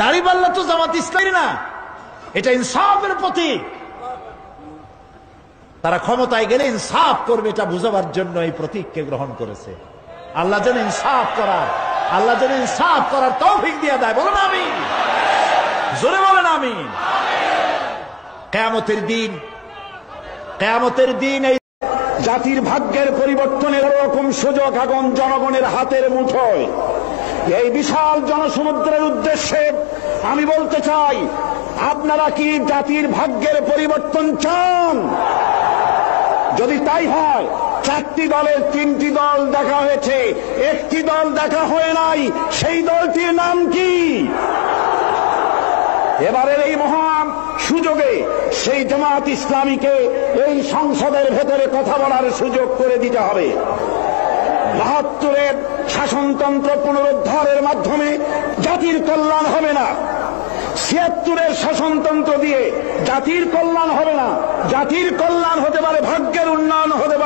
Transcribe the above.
দাড়িপাল্লা তো জামাত ইসলামী না, এটা ইনসাফের প্রতীক। তারা ক্ষমতায় গেলে ইনসাফ করবে এটা বুঝাবার জন্য এই প্রতীককে গ্রহণ করেছে। আল্লাহ যেন ইনসাফ করার তৌফিক দিয়ে দেয়। বলেন আমিন, জোরে বলেন আমিন। কিয়ামতের দিন এই জাতির ভাগ্যের পরিবর্তনের এরকম সুযোগ এখন জনগণের হাতের মুঠোয়। এই বিশাল জনসমুদ্রের উদ্দেশ্যে আমি বলতে চাই, আপনারা কি জাতির ভাগ্যের পরিবর্তন চান? যদি তাই হয়, 4টি দলের 3টি দল দেখা হয়েছে, একটি দল দেখা হয় নাই। সেই দলটির নাম কি? এবারের এই মহান সুযোগে সেই জামাত ইসলামীকে এই সংসদের ভেতরে কথা বলার সুযোগ করে দিতে হবে। 72-এর শাসনতন্ত্র পুনরুদ্ধারের মাধ্যমে জাতির কল্যাণ হবে না। 76-এর শাসনতন্ত্র দিয়ে জাতির কল্যাণ হবে না। জাতির কল্যাণ হতে পারে, ভাগ্যের উন্নয়ন হতে পারে